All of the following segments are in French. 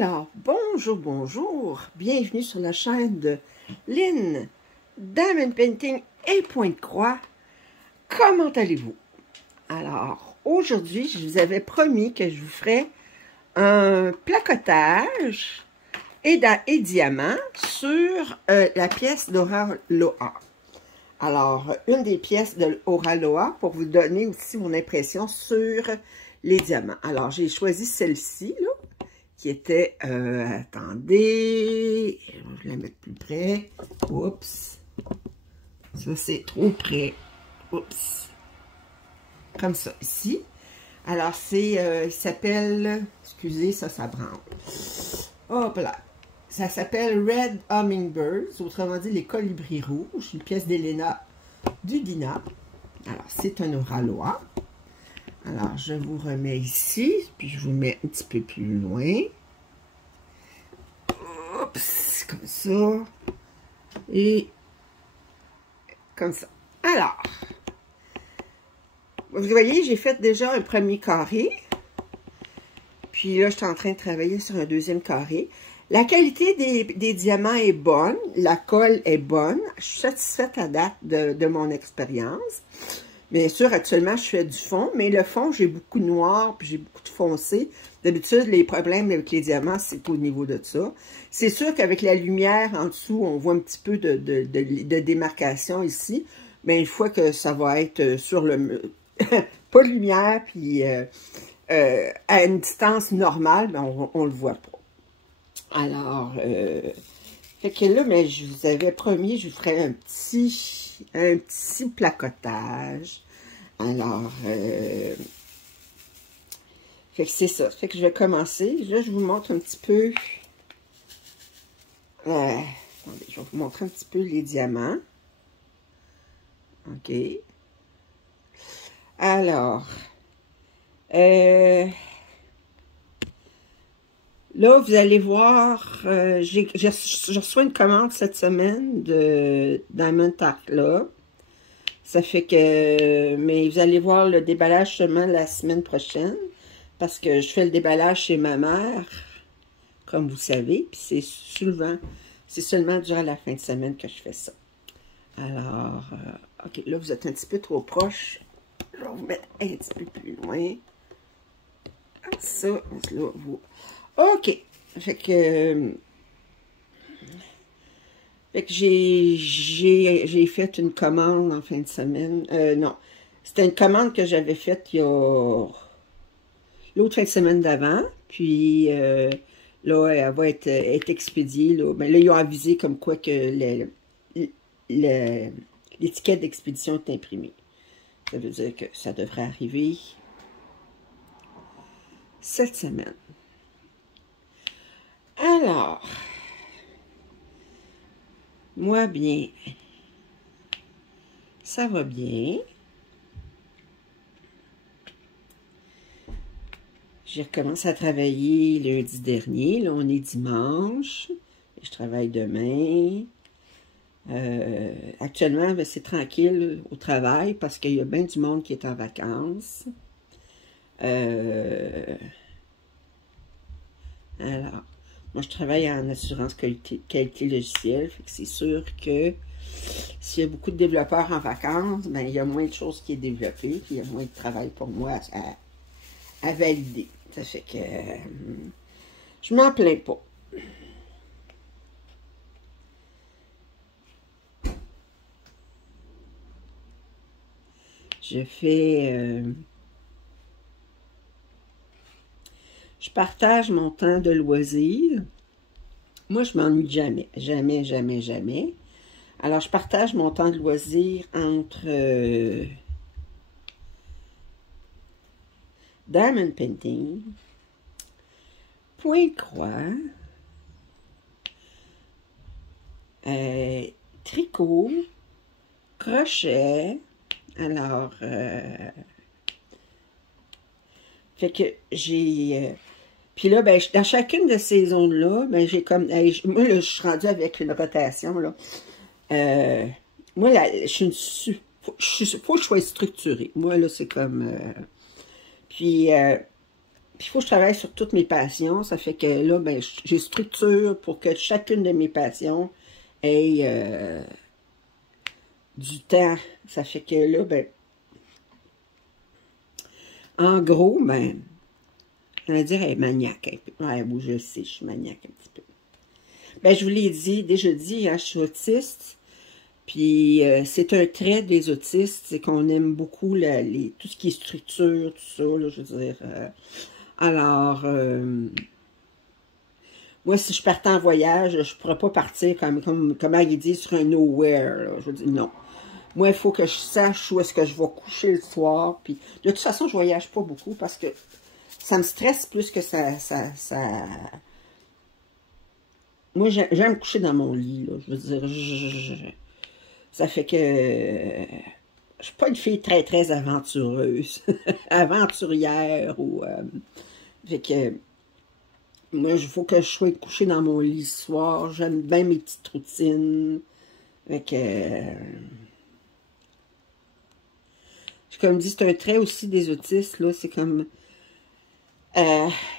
Alors, bonjour, bonjour, bienvenue sur la chaîne de Lynn, Diamond Painting et Pointe-Croix. Comment allez-vous? Alors, aujourd'hui, je vous avais promis que je vous ferais un placotage et diamant sur la pièce d'Aura Loa. Alors, une des pièces de Aura Loa pour vous donner aussi mon impression sur les diamants. Alors, j'ai choisi celle-ci, là, qui était, attendez, je vais la mettre plus près. Oups, ça c'est trop près. Oups, comme ça, ici. Alors, c'est, il s'appelle, excusez, ça branle. Hop là, ça s'appelle Red Hummingbirds, autrement dit les colibris rouges, une pièce d'Elena Dudina. Alors, c'est un Aura Loa. Alors, je vous remets ici, puis je vous mets un petit peu plus loin. Oups, comme ça. Et comme ça. Alors, vous voyez, j'ai fait déjà un premier carré. Puis là, je suis en train de travailler sur un deuxième carré. La qualité des diamants est bonne. La colle est bonne. Je suis satisfaite à date de mon expérience. Bien sûr, actuellement, je fais du fond, mais le fond, j'ai beaucoup de noir, puis j'ai beaucoup de foncé. D'habitude, les problèmes avec les diamants, c'est au niveau de ça. C'est sûr qu'avec la lumière en dessous, on voit un petit peu de démarcation ici, mais une fois que ça va être sur le... pas de lumière, puis à une distance normale, ben on le voit pas. Alors, fait que là, mais je vous avais promis, je vous ferais un petit placotage. Alors, fait que c'est ça. Fait que je vais commencer. Là, je vous montre un petit peu. Attendez, je vais vous montrer un petit peu les diamants. OK. Alors, là, vous allez voir, je reçois une commande cette semaine de Diamond Tarkla. Ça fait que, mais vous allez voir le déballage seulement la semaine prochaine, parce que je fais le déballage chez ma mère, comme vous savez, puis c'est seulement durant la fin de semaine que je fais ça. Alors, OK, là, vous êtes un petit peu trop proche. Je vais vous mettre un petit peu plus loin. Ça, là, vous... OK, fait que j'ai fait une commande en fin de semaine. Non, c'était une commande que j'avais faite il y a l'autre fin de semaine d'avant. Puis là, elle va être expédiée. Là. Ben, là, ils ont avisé comme quoi que l'étiquette d'expédition est imprimée. Ça veut dire que ça devrait arriver cette semaine. Alors, moi, bien, ça va bien. J'ai recommencé à travailler lundi dernier. Là, on est dimanche. Je travaille demain. Actuellement, c'est tranquille au travail parce qu'il y a bien du monde qui est en vacances. Alors, moi, je travaille en assurance qualité logicielle. C'est sûr que s'il y a beaucoup de développeurs en vacances, ben, il y a moins de choses qui est développées, puis il y a moins de travail pour moi à valider. Ça fait que je m'en plains pas. Je fais... je partage mon temps de loisir. Moi, je m'ennuie jamais. Jamais, jamais, jamais. Alors, je partage mon temps de loisir entre Diamond Painting, Pointe-Croix, tricot, crochet. Alors, fait que j'ai... puis là, ben, dans chacune de ces zones-là, ben, j'ai comme... moi, là, je suis rendue avec une rotation, là. Moi, là, faut que je sois structurée. Moi, là, c'est comme... puis, Puis il faut que je travaille sur toutes mes passions. Ça fait que là, ben, j'ai structure pour que chacune de mes passions ait du temps. Ça fait que là, ben, en gros, ben, je vais dire, elle est maniaque un peu. Ouais, oui, je sais, je suis maniaque un petit peu. Ben, je vous l'ai dit, déjà dit, hein, je suis autiste. Puis, c'est un trait des autistes, c'est qu'on aime beaucoup tout ce qui est structure, tout ça, là, je veux dire. Alors, moi, si je partais en voyage, je ne pourrais pas partir comme il dit, sur un nowhere, là. Je veux dire, non. Moi, il faut que je sache où est-ce que je vais coucher le soir. Puis, de toute façon, je ne voyage pas beaucoup parce que ça me stresse plus que ça... Moi, j'aime coucher dans mon lit, là. Je veux dire, ça fait que je suis pas une fille très, très aventureuse. Aventurière ou... fait que moi, il faut que je sois couchée dans mon lit ce soir. J'aime bien mes petites routines. Fait que... comme dit, c'est un trait aussi des autistes, là. C'est comme...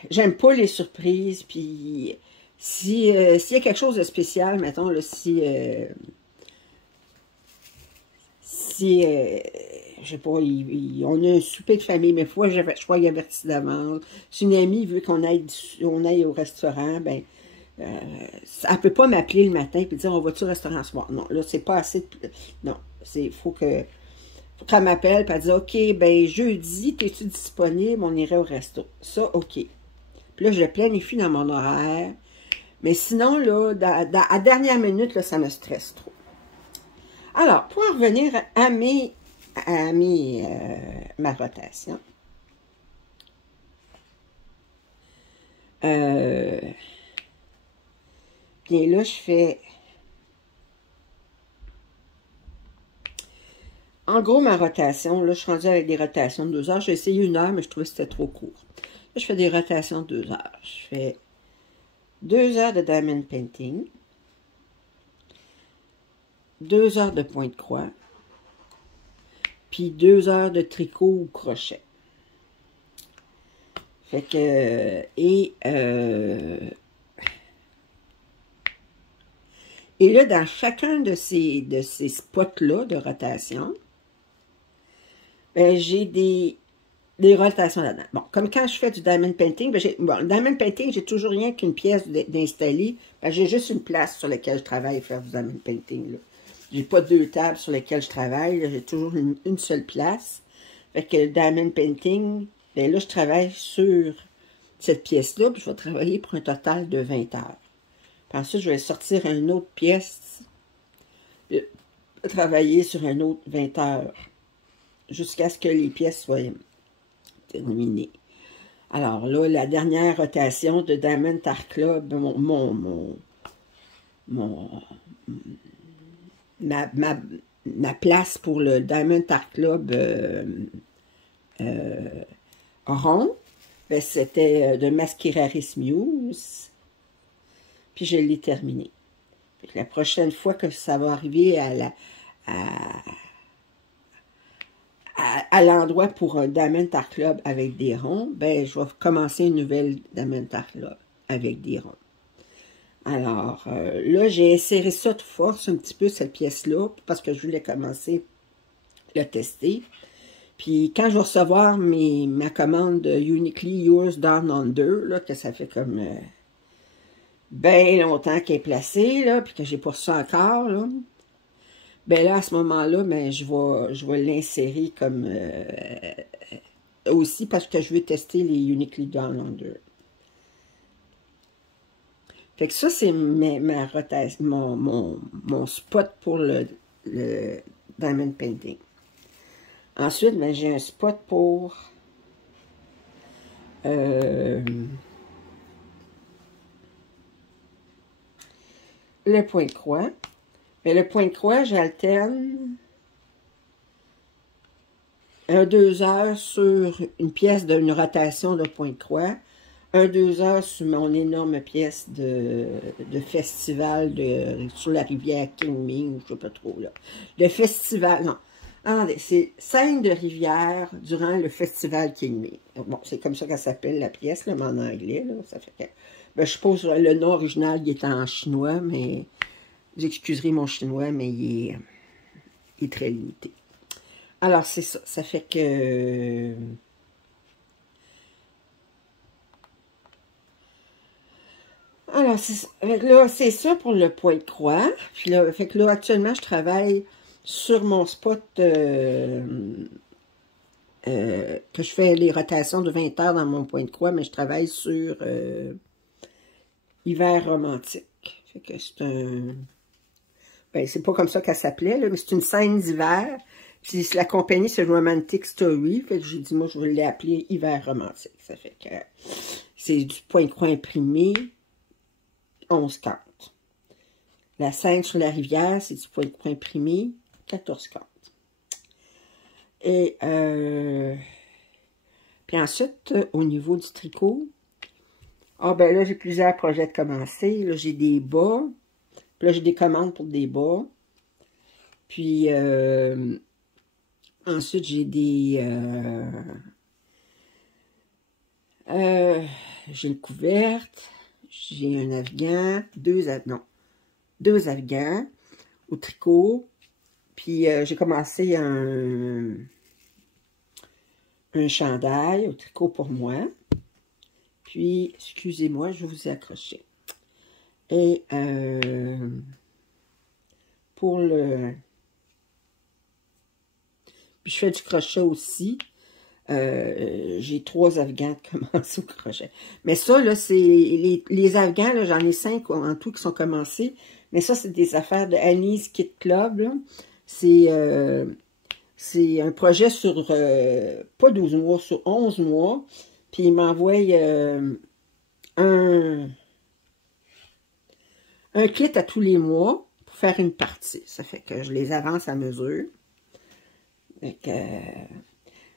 j'aime pas les surprises, puis... s'il y a quelque chose de spécial, mettons, là, je sais pas, on a un souper de famille, mais fois, je sois averti d'avance. Si une amie veut qu'on aille au restaurant, ben, elle peut pas m'appeler le matin et dire, on va-tu au restaurant ce soir? Non, là, c'est pas assez. Non, faut qu'elle m'appelle et elle dit, OK, ben, jeudi, es-tu disponible? On irait au resto. Ça, OK. Puis là, je le planifie dans mon horaire. Mais sinon, là, à dernière minute, là, ça me stresse trop. Alors, pour en revenir à ma rotation, bien là, je fais, en gros, ma rotation, là, je suis rendue avec des rotations de 2 heures. J'ai essayé 1 heure, mais je trouvais que c'était trop court. Là, je fais des rotations de 2 heures. Je fais 2 heures de diamond painting, 2 heures de pointe-croix, puis 2 heures de tricot ou crochet. Fait que, et là, dans chacun de ces spots-là de rotation, ben, j'ai des rotations là-dedans. Bon, comme quand je fais du diamond painting, ben le diamond painting, j'ai toujours rien qu'une pièce d'installer. Ben, j'ai juste une place sur laquelle je travaille à faire du diamond painting, là. J'ai pas 2 tables sur lesquelles je travaille. J'ai toujours une seule place. Fait que le diamond painting, ben là, je travaille sur cette pièce-là, puis je vais travailler pour un total de 20 heures. Puis ensuite, je vais sortir une autre pièce, travailler sur un autre 20 heures, jusqu'à ce que les pièces soient terminées. Alors là, la dernière rotation de Diamond Art Club, ma place pour le Diamond Art Club rond, ben, c'était de Masqueraris Muse, puis je l'ai terminé. La prochaine fois que ça va arriver à l'endroit pour un Diamond Art Club avec des ronds, ben, je vais commencer une nouvelle Diamond Art Club avec des ronds. Alors, là, j'ai inséré ça de force un petit peu, cette pièce-là, parce que je voulais commencer le tester. Puis, quand je vais recevoir ma commande de Uniquely Yours Down Under, là, que ça fait comme bien longtemps qu'elle est placée, là, puis que j'ai pour ça encore, là, ben là, à ce moment-là, ben, je vais l'insérer comme aussi parce que je veux tester les Uniquely Down Under. Fait que ça, c'est ma rotation, mon spot pour le Diamond Painting. Ensuite, ben, j'ai un spot pour le point de croix. Mais le point de croix, j'alterne 2 heures sur une pièce d'une rotation de point de croix, 2 heures sur mon énorme pièce de festival sur la rivière King Ming, je ne sais pas trop, là. Le festival, non. Attendez, c'est Scène de rivière durant le festival King. Bon, c'est comme ça qu'elle s'appelle la pièce, là, mais en anglais, là, ça fait que... Ben, je suppose le nom original, il est en chinois, mais vous excuserez mon chinois, mais il est très limité. Alors, c'est ça. Ça fait que... Alors, c'est ça pour le point de croix. Puis là, fait que là, actuellement, je travaille sur mon spot que je fais les rotations de 20 heures dans mon point de croix, mais je travaille sur Hiver romantique. Fait que c'est un... Ben, c'est pas comme ça qu'elle s'appelait, là, mais c'est une scène d'hiver. Puis la compagnie, c'est Romantic Story. Fait que j'ai dit, moi, je vais l'appeler Hiver romantique. Ça fait que c'est du point de croix imprimé, 11 cartes. La scène sur la rivière, c'est du point de croix imprimé, 14 cartes. Et puis ensuite, au niveau du tricot, ben là, j'ai plusieurs projets de commencer. Là, j'ai des bas. Puis là, j'ai des commandes pour des bas. Puis ensuite, j'ai des... j'ai une couverte. J'ai un afghan. Deux afghans au tricot. Puis j'ai commencé un chandail au tricot pour moi. Puis, excusez-moi, je vous ai accroché. Et pour le... Puis je fais du crochet aussi. J'ai 3 afghans de commencer au crochet. Mais ça, là, c'est... Les afghans, j'en ai 5 en tout qui sont commencés. Mais ça, c'est des affaires de Annie's Kit Club, là. C'est un projet sur, pas 12 mois, sur 11 mois. Puis il m'envoie un kit à tous les mois pour faire une partie. Ça fait que je les avance à mesure.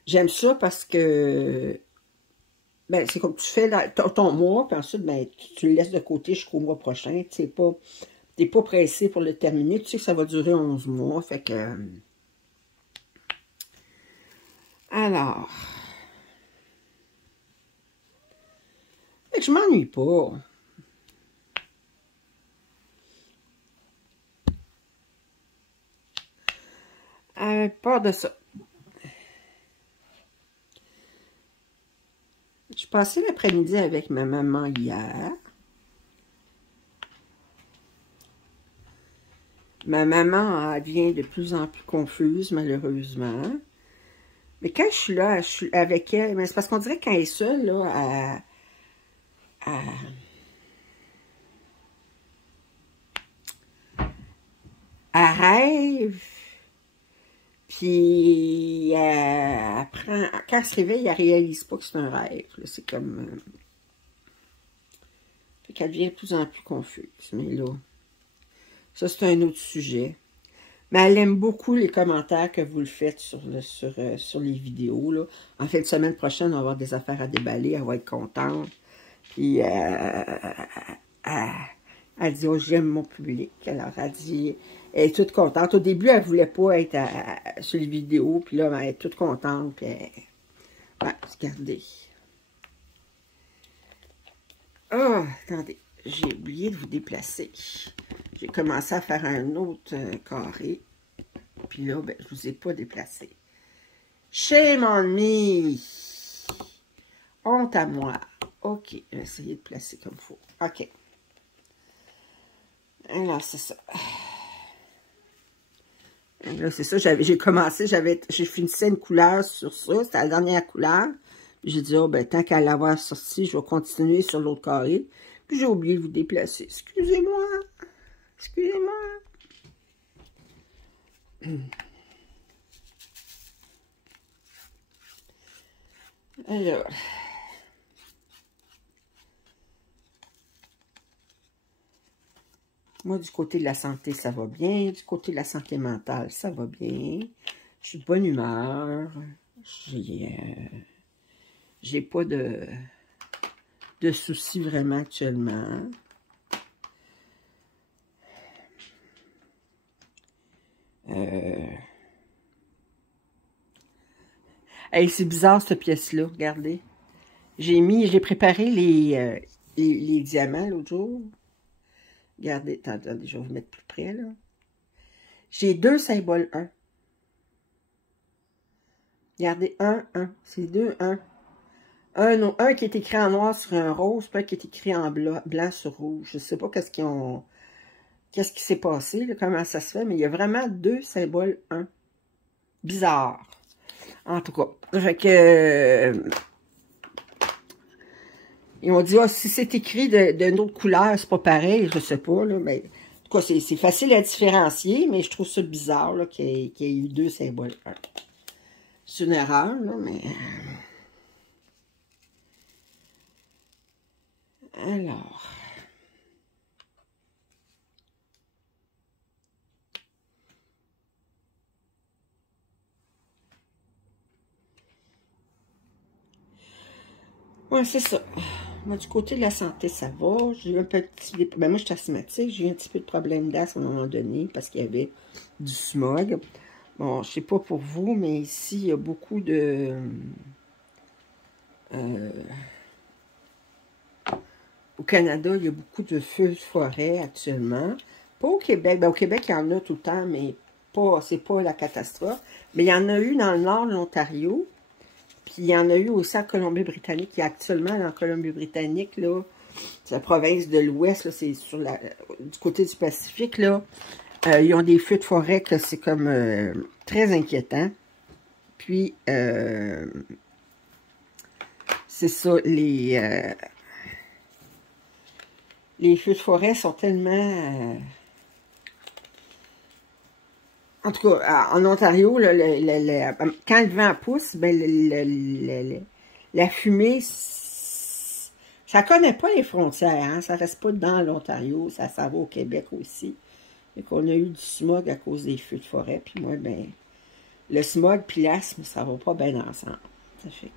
J'aime ça parce que ben, c'est comme tu fais ton mois, puis ensuite ben, tu le laisses de côté jusqu'au mois prochain. Tu n'es pas pressé pour le terminer. Tu sais que ça va durer 11 mois. Fait que... Alors... Fait que je m'ennuie pas. Pas de ça. Je passais l'après-midi avec ma maman hier. Ma maman elle devient de plus en plus confuse, malheureusement. Mais quand je suis avec elle, mais c'est parce qu'on dirait qu'elle est seule, là, elle rêve. Puis, quand elle se réveille, elle réalise pas que c'est un rêve. C'est comme... Fait qu'elle devient de plus en plus confuse. Mais là, ça, c'est un autre sujet. Mais elle aime beaucoup les commentaires que vous le faites sur les vidéos. Là. En fait, la semaine prochaine, on va avoir des affaires à déballer. Elle va être contente. Puis, elle dit, oh, j'aime mon public. Alors, elle dit, elle est toute contente. Au début, elle ne voulait pas être sur les vidéos. Puis là, elle est toute contente. Puis, ouais, regardez. Ah, attendez. J'ai oublié de vous déplacer. J'ai commencé à faire un autre carré. Puis là, ben, je ne vous ai pas déplacé. Shame on me. Honte à moi. OK, je vais essayer de placer comme il faut. OK. Alors, c'est ça. Là, c'est ça, j'ai commencé, j'ai finissé une couleur sur ça. C'était la dernière couleur. J'ai dit, oh, ben, tant qu'à l'avoir sorti, je vais continuer sur l'autre carré. Puis j'ai oublié de vous déplacer. Excusez-moi. Excusez-moi. Alors. Moi, du côté de la santé, ça va bien. Du côté de la santé mentale, ça va bien. Je suis de bonne humeur. J'ai pas de soucis vraiment actuellement. Hey, c'est bizarre, cette pièce-là, regardez. J'ai préparé les diamants l'autre jour. Regardez, attendez, je vais vous mettre plus près, là. J'ai deux symboles 1. Regardez, 1, 1. C'est 2, 1. Un qui est écrit en noir sur un rose, puis un qui est écrit en blanc sur rouge. Je ne sais pas qu'est-ce qui s'est passé, là, comment ça se fait, mais il y a vraiment deux symboles 1. Bizarre. En tout cas, fait que... ils ont dit, si c'est écrit d'une autre couleur, c'est pas pareil, je sais pas, là, mais... En tout cas, c'est facile à différencier, mais je trouve ça bizarre, là, qu'il y ait eu deux symboles 1. C'est une erreur, là, mais... Alors... ouais, c'est ça. Moi, du côté de la santé, ça va. J'ai eu un petit... Ben, moi, je suis asthmatique. J'ai eu un petit peu de problème d'asthme à un moment donné parce qu'il y avait du smog. Bon, je sais pas pour vous, mais ici, il y a beaucoup de... au Canada, il y a beaucoup de feux de forêt actuellement. Pas au Québec. Ben, au Québec, il y en a tout le temps, mais c'est pas la catastrophe. Mais il y en a eu dans le nord de l'Ontario. Puis il y en a eu aussi en Colombie-Britannique. Il y a actuellement en Colombie-Britannique, là, c'est la province de l'Ouest, c'est sur du côté du Pacifique, là. Ils ont des feux de forêt que c'est comme très inquiétant. Puis, c'est ça, les feux de forêt sont tellement... en tout cas, en Ontario, là, quand le vent pousse, ben, la fumée, ça ne connaît pas les frontières, hein? Ça ne reste pas dans l'Ontario, ça va au Québec aussi. Et qu'on a eu du smog à cause des feux de forêt, puis moi, ben, le smog puis l'asthme, ça va pas bien ensemble. Ça fait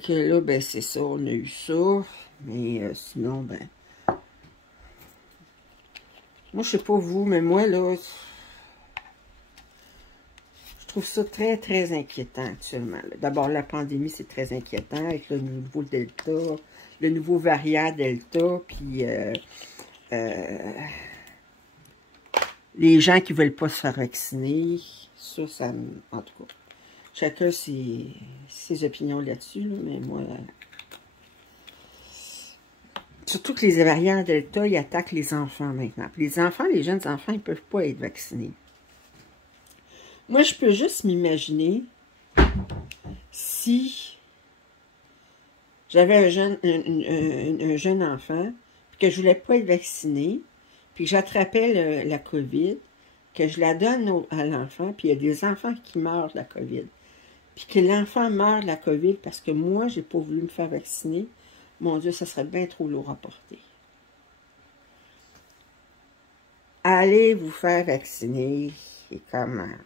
que là, ben, c'est ça, on a eu ça, mais sinon, ben, moi, je sais pas vous, mais moi, là, je trouve ça très, très inquiétant actuellement. D'abord, la pandémie, c'est très inquiétant avec le nouveau Delta, le nouveau variant Delta, puis les gens qui veulent pas se faire vacciner, ça en tout cas, chacun ses opinions là-dessus, là, mais moi... surtout que les variants Delta, ils attaquent les enfants maintenant. Puis les enfants, les jeunes enfants, ils peuvent pas être vaccinés. Moi, je peux juste m'imaginer si j'avais un jeune enfant, puis que je voulais pas être vacciné, puis que j'attrapais la COVID, que je la donne à l'enfant, puis il y a des enfants qui meurent de la COVID. Puis que l'enfant meurt de la COVID parce que moi, j'ai pas voulu me faire vacciner, mon Dieu, ça serait bien trop lourd à porter. Allez vous faire vacciner, et comme...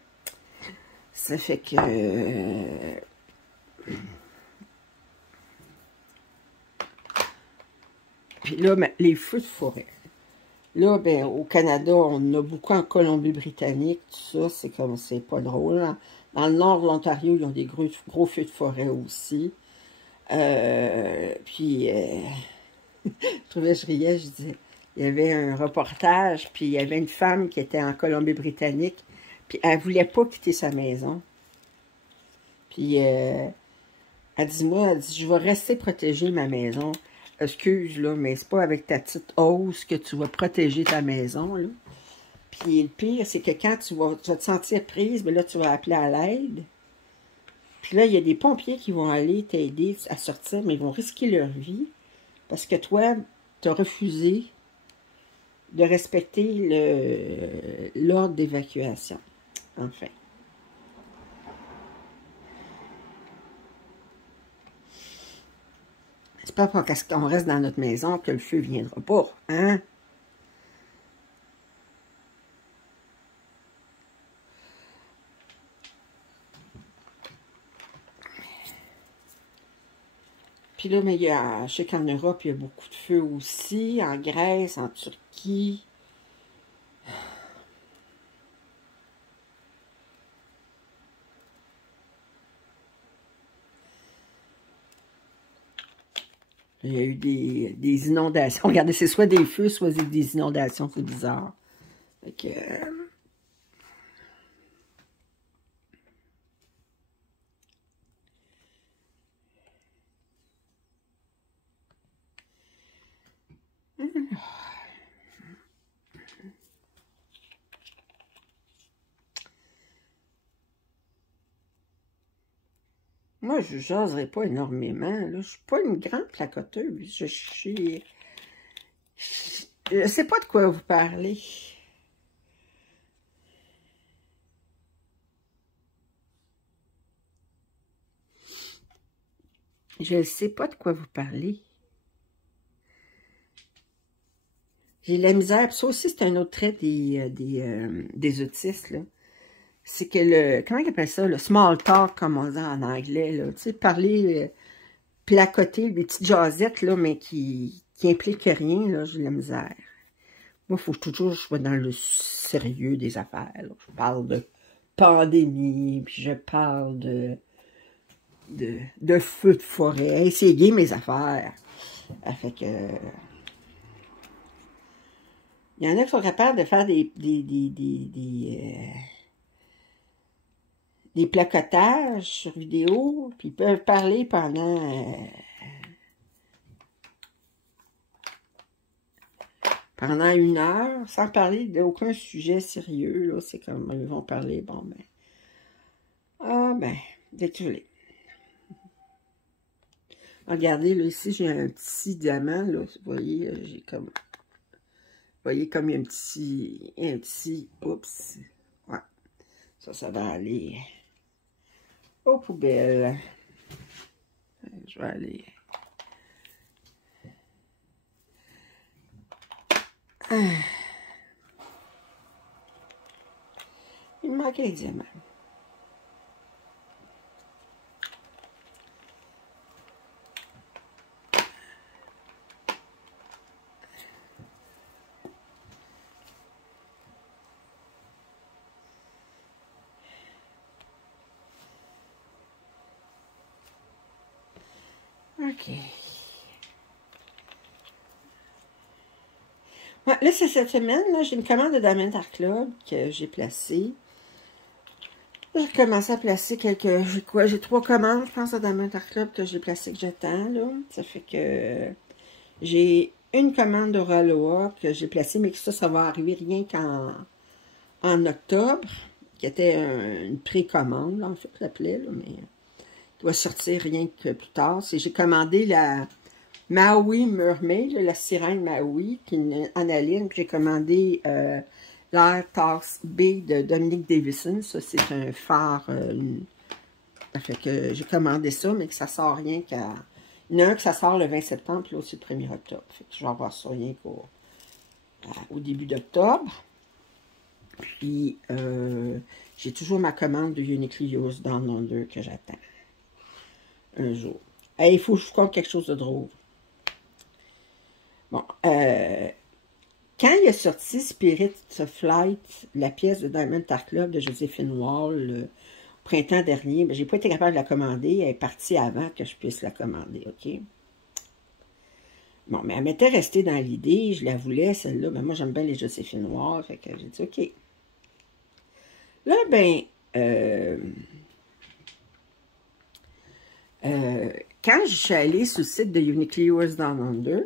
ça fait que... puis là, ben, les feux de forêt. Là, ben, au Canada, on en a beaucoup en Colombie-Britannique, tout ça, c'est comme, c'est pas drôle. Hein. Dans le nord de l'Ontario, ils ont des gros feux de forêt aussi. Puis, je riais, je disais, il y avait un reportage, puis il y avait une femme qui était en Colombie-Britannique, puis elle voulait pas quitter sa maison. Puis, elle dit, moi, elle dit, je vais rester protéger ma maison. Excuse, là, mais c'est pas avec ta petite hausse que tu vas protéger ta maison, là. Puis le pire, c'est que quand tu vas te sentir prise, ben là, tu vas appeler à l'aide. Puis là, il y a des pompiers qui vont aller t'aider à sortir, mais ils vont risquer leur vie. Parce que toi, tu as refusé de respecter l'ordre d'évacuation. Enfin. C'est pas parce qu'on reste dans notre maison que le feu ne viendra pas, hein? Puis là, mais je sais qu'en Europe, il y a beaucoup de feux aussi, en Grèce, en Turquie. Il y a eu des inondations. Regardez, c'est soit des feux, soit des inondations. C'est bizarre. Fait que, moi, je jaserai pas énormément. Là. Je suis pas une grande placoteuse. Je sais pas de quoi vous parler. Je ne sais pas de quoi vous parler. J'ai la misère. Puis ça aussi, c'est un autre trait des autistes, là. C'est que comment ils appellent ça? Le small talk, comme on dit en anglais, là. Tu sais, parler, placoter, des petites jasettes, là, mais qui impliquent rien, là, j'ai de la misère. Moi, il faut toujours que je sois dans le sérieux des affaires, là. Je parle de pandémie, puis je parle de feu de forêt. Hey, c'est gay, mes affaires. Ça fait que... Il y en a qui sont capables de faire des placotages sur vidéo, puis ils peuvent parler pendant 1 heure, sans parler d'aucun sujet sérieux, là. C'est comme, ils vont parler, bon, ben... Ah, ben, désolé. Regardez, là, ici, j'ai un petit diamant, là, vous voyez, j'ai comme... Vous voyez, comme il y a un petit, oups, ouais, ça va aller aux poubelles. Je vais aller... Il me manque un diamant. OK. Ouais, là, c'est cette semaine, là, j'ai une commande de Diamond Art Club que j'ai placée. J'ai commencé à placer j'ai 3 commandes, je pense, à Diamond Art Club que j'ai placées, que j'attends, là. Ça fait que j'ai une commande de Raloa que j'ai placée, mais que ça va arriver rien qu'en octobre, qui était une précommande, là, en fait, l'appelait, là, mais doit sortir rien que plus tard. J'ai commandé la Maui Mermaid, la sirène Maui, qui est une analine, puis j'ai commandé l'Air Task B de Dominique Davison. Ça, c'est un phare. Ça fait que j'ai commandé ça, mais que ça sort rien qu'à... Il y en a un que ça sort le 20 septembre, puis l'autre, c'est le 1er octobre. Fait que je vais avoir ça rien qu'au début d'octobre. Puis, j'ai toujours ma commande de Uniquely Yours Down Under que j'attends. Un jour. Hey, il faut que je vous conte quelque chose de drôle. Bon, quand il a sorti Spirit of Flight, la pièce de Diamond Art Club de Joséphine Wall, le printemps dernier, ben, j'ai pas été capable de la commander. Elle est partie avant que je puisse la commander, OK? Bon, mais elle m'était restée dans l'idée, je la voulais, celle-là. Ben, moi, j'aime bien les Joséphine Wall, fait que j'ai dit, OK. Là, ben, quand je suis allée sur le site de Uniquely Yours Down Under,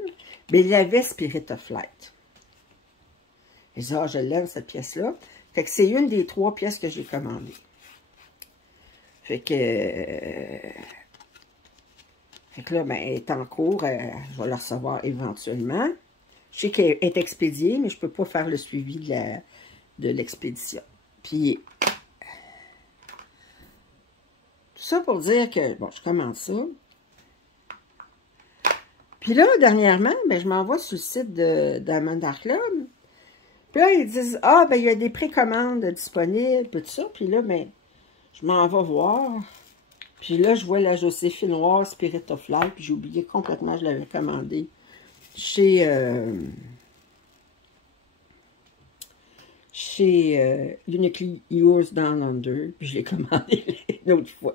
ben, il y avait Spirit of Flight. Et ça, je l'aime, cette pièce-là. Fait que c'est une des 3 pièces que j'ai commandées. Fait que là, ben, elle est en cours. Je vais la recevoir éventuellement. Je sais qu'elle est expédiée, mais je ne peux pas faire le suivi de l'expédition. Puis, tout ça pour dire que, bon, je commande ça. Puis là, dernièrement, ben, je m'envoie sur le site de Diamond Art Club. Puis là, ils disent, ah, ben, il y a des précommandes disponibles, tout ça. Puis là, ben, je m'en vais voir. Puis là, je vois la Joséphine Noire Spirit of Life. Puis j'ai oublié complètement, je l'avais commandé chez Uniquely Yours Down Under. Puis je l'ai commandé une autre fois.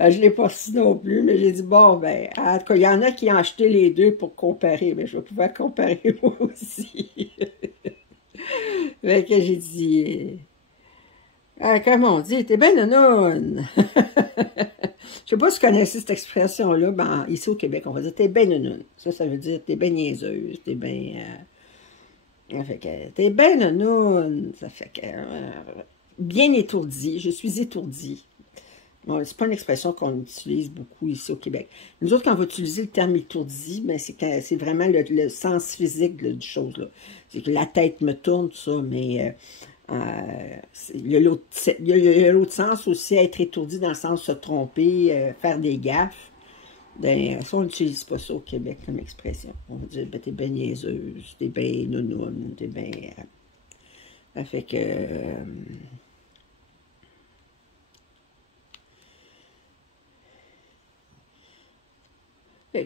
Je ne l'ai pas reçu non plus, mais j'ai dit, bon, ben, en tout cas, il y en a qui ont acheté les deux pour comparer, mais je vais pouvoir comparer moi aussi. Fait que j'ai dit, comme on dit, t'es ben nounoune. Je sais pas si vous connaissez cette expression-là, ben, ici au Québec, on va dire, t'es ben nounoune. Ça veut dire, t'es ben niaiseuse, t'es ben... ça fait que, t'es ben nounoune. Ça fait que, bien étourdie, je suis étourdie. Bon, c'est pas une expression qu'on utilise beaucoup ici au Québec. Nous autres, quand on va utiliser le terme étourdi, ben c'est vraiment le sens physique du chose, là. C'est que la tête me tourne, tout ça, mais il y a l'autre sens aussi, être étourdi dans le sens se tromper, faire des gaffes. Ben, ça, on n'utilise pas ça au Québec comme expression. On va dire, ben, t'es bien niaiseuse, t'es bien nounoune, t'es bien... ça fait que...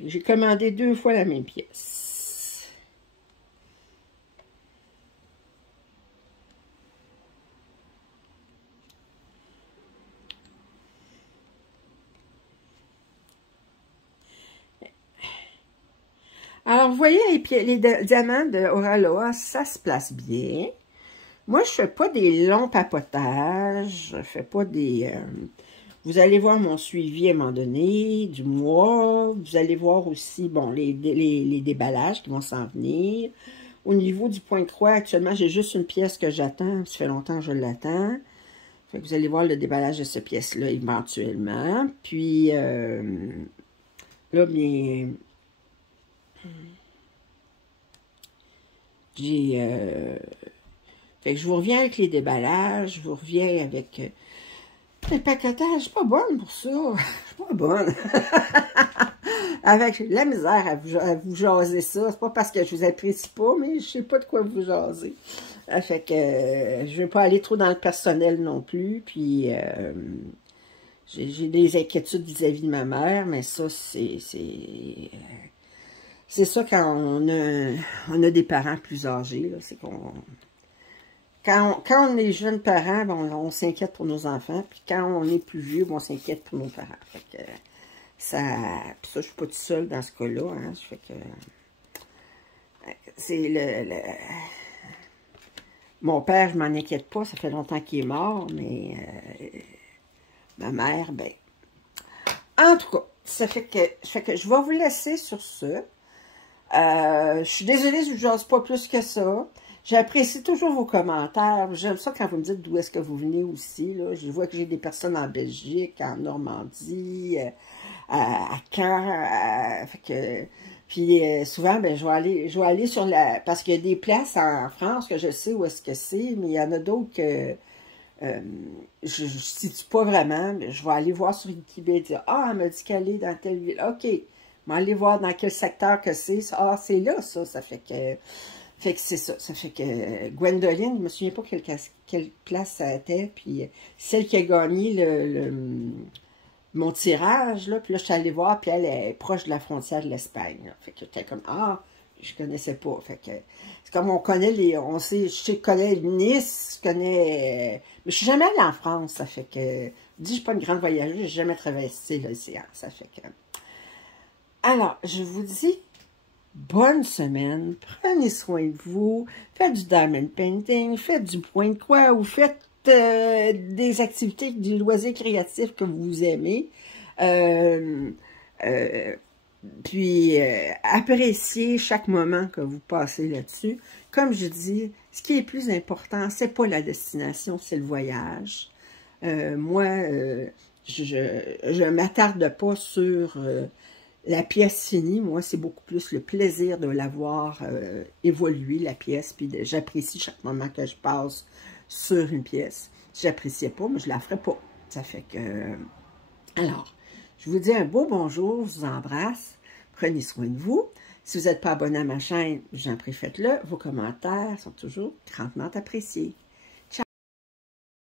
j'ai commandé 2 fois la même pièce. Alors, vous voyez, les diamants de Oraloa, ça se place bien. Moi, je fais pas des longs papotages. Je fais pas des... vous allez voir mon suivi à un moment donné, du mois. Vous allez voir aussi, bon, les déballages qui vont s'en venir. Au niveau du point de croix, actuellement, j'ai juste une pièce que j'attends. Ça fait longtemps que je l'attends. Fait que vous allez voir le déballage de cette pièce-là éventuellement. Puis, là, bien... j'ai... fait que je vous reviens avec les déballages. Je vous reviens avec... les paquetages, je suis pas bonne pour ça. Je suis pas bonne. Avec la misère à vous jaser ça. C'est pas parce que je vous apprécie pas, mais je sais pas de quoi vous jaser. Fait que je vais pas aller trop dans le personnel non plus. Puis j'ai des inquiétudes vis-à-vis de ma mère, mais ça, c'est ça quand on a des parents plus âgés. C'est qu'on... Quand on est jeune parent, ben, on s'inquiète pour nos enfants. Puis quand on est plus vieux, ben, on s'inquiète pour nos parents. Fait que ça... Puis ça, je suis pas toute seule dans ce cas-là. Hein, fait que... C'est mon père, je m'en inquiète pas. Ça fait longtemps qu'il est mort. Mais ma mère, ben... En tout cas, ça fait que je vais vous laisser sur ce. Je suis désolée, je ne vous jase pas plus que ça. J'apprécie toujours vos commentaires. J'aime ça quand vous me dites d'où est-ce que vous venez aussi. Là. Je vois que j'ai des personnes en Belgique, en Normandie, à Caen. Fait que, puis souvent, ben, je vais aller sur la... Parce qu'il y a des places en France que je sais où est-ce que c'est, mais il y en a d'autres que je ne situe pas vraiment. Mais je vais aller voir sur Wikipédia et dire « Ah, elle m'a dit qu'elle est dans telle ville. OK, je vais aller voir dans quel secteur que c'est. Ah, c'est là, ça. Ça fait que... Fait que c'est ça. Ça fait que Gwendoline, je ne me souviens pas quelle place ça était. Puis celle qui a gagné mon tirage, là. Puis là, je suis allée voir, puis elle est proche de la frontière de l'Espagne. Fait que j'étais comme, ah, je connaissais pas. Fait que c'est comme on connaît je connais Nice, je connais... mais je suis jamais allée en France. Ça fait que, je suis pas une grande voyageuse, j'ai jamais traversé l'océan. Ça fait que... Alors, je vous dis... Bonne semaine, prenez soin de vous, faites du diamond painting, faites du point de croix ou faites des activités, du loisir créatif que vous aimez. Puis, appréciez chaque moment que vous passez là-dessus. Comme je dis, ce qui est plus important, c'est pas la destination, c'est le voyage. Moi, je m'attarde pas sur... la pièce finie, moi, c'est beaucoup plus le plaisir de la voir évoluer, la pièce, puis j'apprécie chaque moment que je passe sur une pièce. Si j'appréciais pas, mais je la ferais pas. Ça fait que... Alors, je vous dis un beau bonjour, je vous embrasse, prenez soin de vous. Si vous n'êtes pas abonné à ma chaîne, j'en prie, faites-le. Vos commentaires sont toujours grandement appréciés.